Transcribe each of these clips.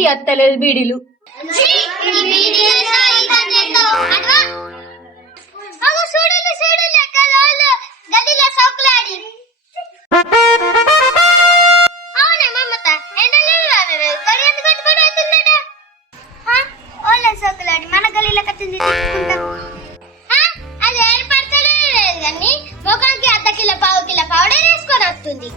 ఇయ్యత్తలేదు బీడీలు. మన గలీల కట్టింది అది ఏర్పడతలేదు కానీ ముఖానికి అర్ధ కిలో పావు కిలో పౌడర్ వేసుకొని వస్తుంది.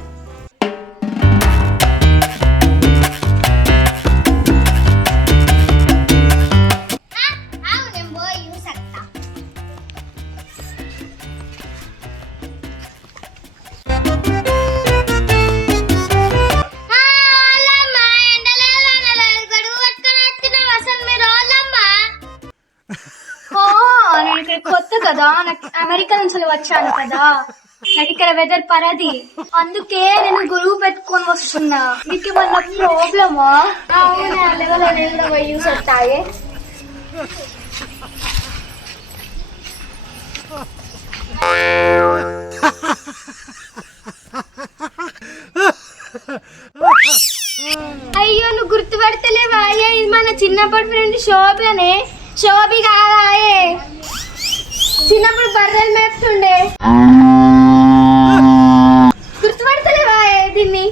కొత్త కదా, నాకు అమెరికా నుంచి వచ్చాను కదా, నాకు ఇక్కడ వెదర్ పరది, అందుకే నేను గురువు పెట్టుకొని వస్తున్నా. మీకు ఏమన్నా ప్రాబ్లమా? అవునా, నేను పోయి యూస్ వస్తాయి. అయ్యో నువ్వు గుర్తుపడతలేవా? అయ్యా ఇది మన చిన్నప్పటి ఫ్రెండ్ శోభనే. శోభి కాదాయే, చిన్నప్పుడు బర్రెలు మేపుతుండే. గుర్తుపడతలేవా దీన్ని?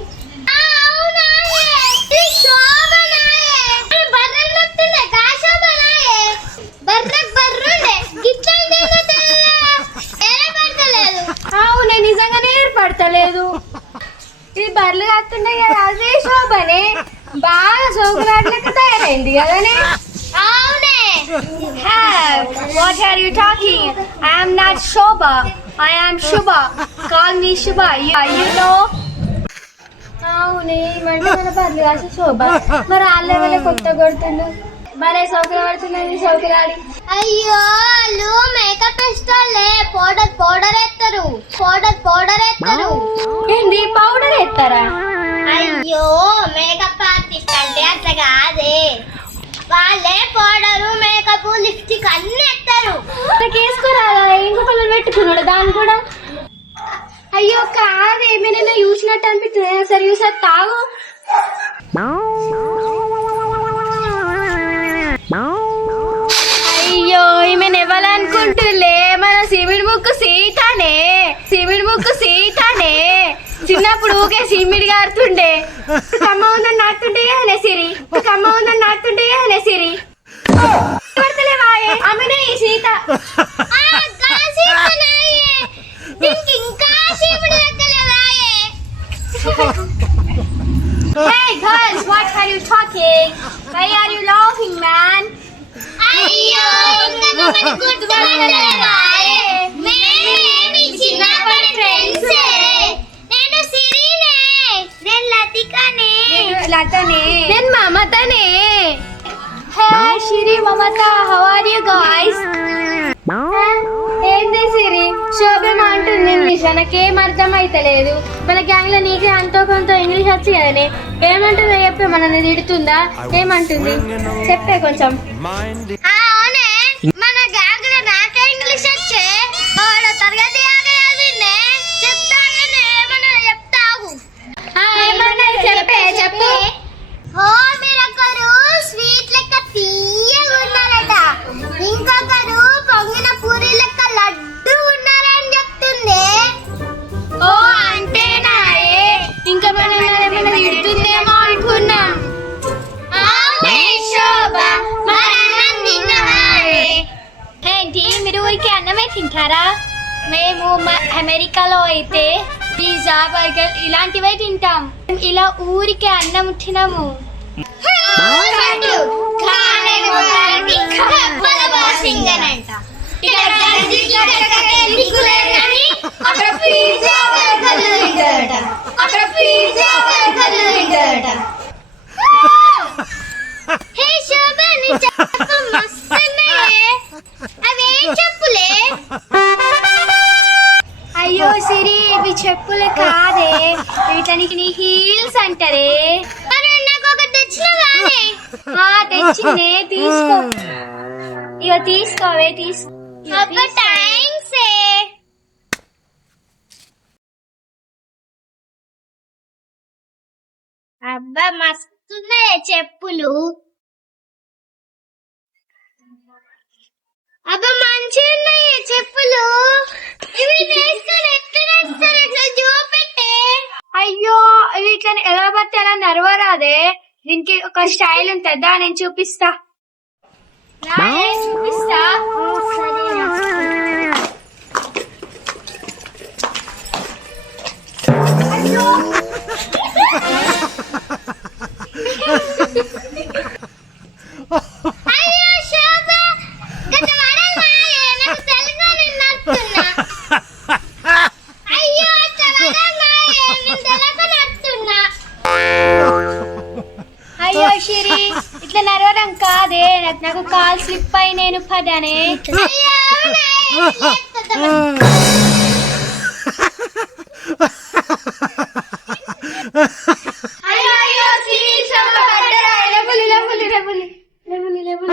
అవునే, నిజంగానే ఏర్పడతలేదు. ఇది బర్రెలు కాస్తుండే కదా, అదే శోభనే. బాగా సోకులాట్లకి తయారైంది కదనే. What are you talking? I am not Shobha. I am Shubha. Call me Shubha. You know? అవునే, మన పర్లు కాదు శోభ. మరి ఆ లెవెల్ కొత్త కొడుతుండు, మరే సౌకర్యం పడుతున్నది సౌకర్యాలు. అయ్యో వాళ్ళు మేకప్ వేస్తారులే, పౌడర్ ఎత్తారు. ఏంది పౌడర్ ఎత్తారా? అయ్యో మేకప్ ఆర్టిస్ట్ అంటే అట్లా కాదే, వాళ్ళే పౌడరు మేకప్ లిప్స్టిక్ అన్ని ఎత్తారు. వేసుకోరాదా? ఇంకో కలర్ పెట్టుకున్నాడు దాన్ని కూడా. అయ్యో కాదు, ఏమైనా చూసినట్టు అనిపిస్తుంది. సరే చూసారు తాగు. అయ్యో ఈమెను ఇవ్వాలనుకుంటులే, మన సిమిడి ముక్కు సీతానే. చిన్నప్పుడు ఊకే సిమిడి గారుతుండే, కమ్మ ఉందని నాటుతుంటే సిరి పడతలేవాయే ఆమెనే ఈ Sita. Hey girls, what are you talking? Why are you laughing, man? అయ్యో ఇంకా గుర్తుపడలేవాయే, మేమేమి చిన్నప్పటి ఫ్రెండ్స్. నేను సిరినే, నేను లతికనే, నేను మమతనే. Hey Shiri, Mamata, how are you guys? ఏంది సిరి శోభం అంటుంది ఇంగ్లీష్, నాకేం అర్థం అయితలేదు. మన గ్యాంగ్ లో నీకే అంతో కొంత ఇంగ్లీష్ వచ్చి కదనే, ఏమంటుందో చెప్పే. మనని తిడుతుందా? ఏమంటుంది చెప్పే కొంచెం. అవునే, మన గ్యాంగ్ లో నాకే ఇంగ్లీష్ వచ్చే, తరగతి చెప్పు. ఓ మీరొకరు స్వీట్ లెక్క తీయగా ఉన్నారట, ఇంకొకరు పొంగిన పూరి లెక్క లడ్డు ఉన్నారని చెప్తుంది. ఓ అంటేనా? ఇంకా మనం ఏమైనా తిడుతుందేమో అనుకున్నాం. ఏంటి మీరు ఊరికి అన్నమే తింటారా? మేము అమెరికాలో అయితే పిజ్జా బర్గర్ ఇలాంటివే తింటాం. ఇలా ఊరికే అన్నం తినము. అయ్యో సిరి, ఇవి చెప్పులు కాదే, వీటికి నీ హీల్స్ అంటారే. తెచ్చిందే, తీసుకో. ఇక తీసుకోవే, అబ్బా మస్తు మస్తున్నాయే చెప్పులు. అబ్బా మంచిగా ఉన్నాయే చెప్పులు. ఇవి వేసుకొని ఎట్లా నడుస్తారు? ఇట్లా చూపెట్టే. అయ్యో ఇట్లా ఎలా పడితే అలా నడవరాదే, దీనికి ఒక స్టైల్ ఉంటుందా, నేను చూపిస్తా. చూపిస్తా. అయ్యో శోభ, గత వాడలు మాయే, నాకు తెలుగు నేను నడుస్తున్నా. అయ్యో అట్లా వాడలు మాయే, నేను తెలుగు నడుస్తున్నా. అయ్యో షిరి, ఇట్లా నడవడం కాదే, నాకు కాల్ స్లిప్ అయి నేను పదానే. అయ్యో అవునా, అయ్యో అయ్యో షిరి, శోభ పడ్డరా, లేబులి లేబులి లేబులి లేబులి లేబులి.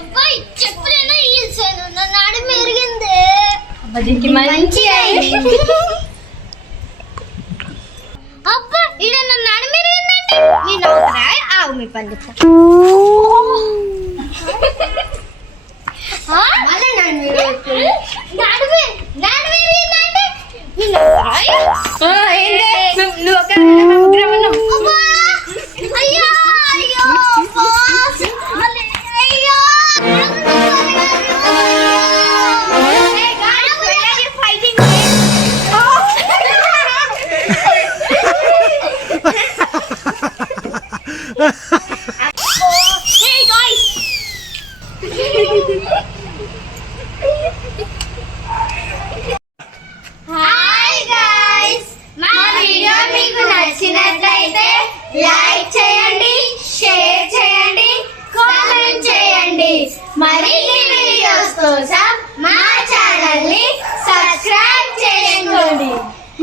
అబ్బాయి చెప్పులేనా ఈల్చాను, నా నాడు మెరిగింది. దీనికి మంచి అబ్బా ఈడ నా నాడు మెరిగిందంటే మీ నవ్వుతారా? ఆవు మీ పని చెప్తా. మళ్ళీ నాడు మెరిగిందంటే మీ నవ్వుతారా? నువ్వు ఒక ముగ్గురం ఉన్నాం. అబ్బా అయ్యో అయ్యో బాస్ అయ్యో హాయ్ గైస్, మా వీడియో మీకు నచ్చినట్లయితే లైక్ చేయండి, షేర్ చేయండి, కామెంట్ చేయండి. మరిన్ని వీడియోస్ కోసం మా ఛానల్ ని సబ్స్క్రైబ్ చేసుకోండి.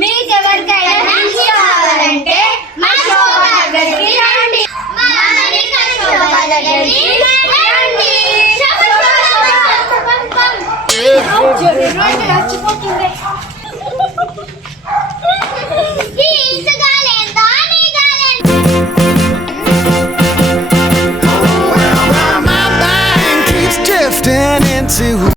మీకు ఎవరికైనా గిఫ్ట్ కావాలంటే మా శోభ దగ్గరికి రండి. మా అమెరికా శోభ దగ్గరికి రండి. శోభ శోభ శోభ శోభ శోభ. చచ్చిపోతుంది.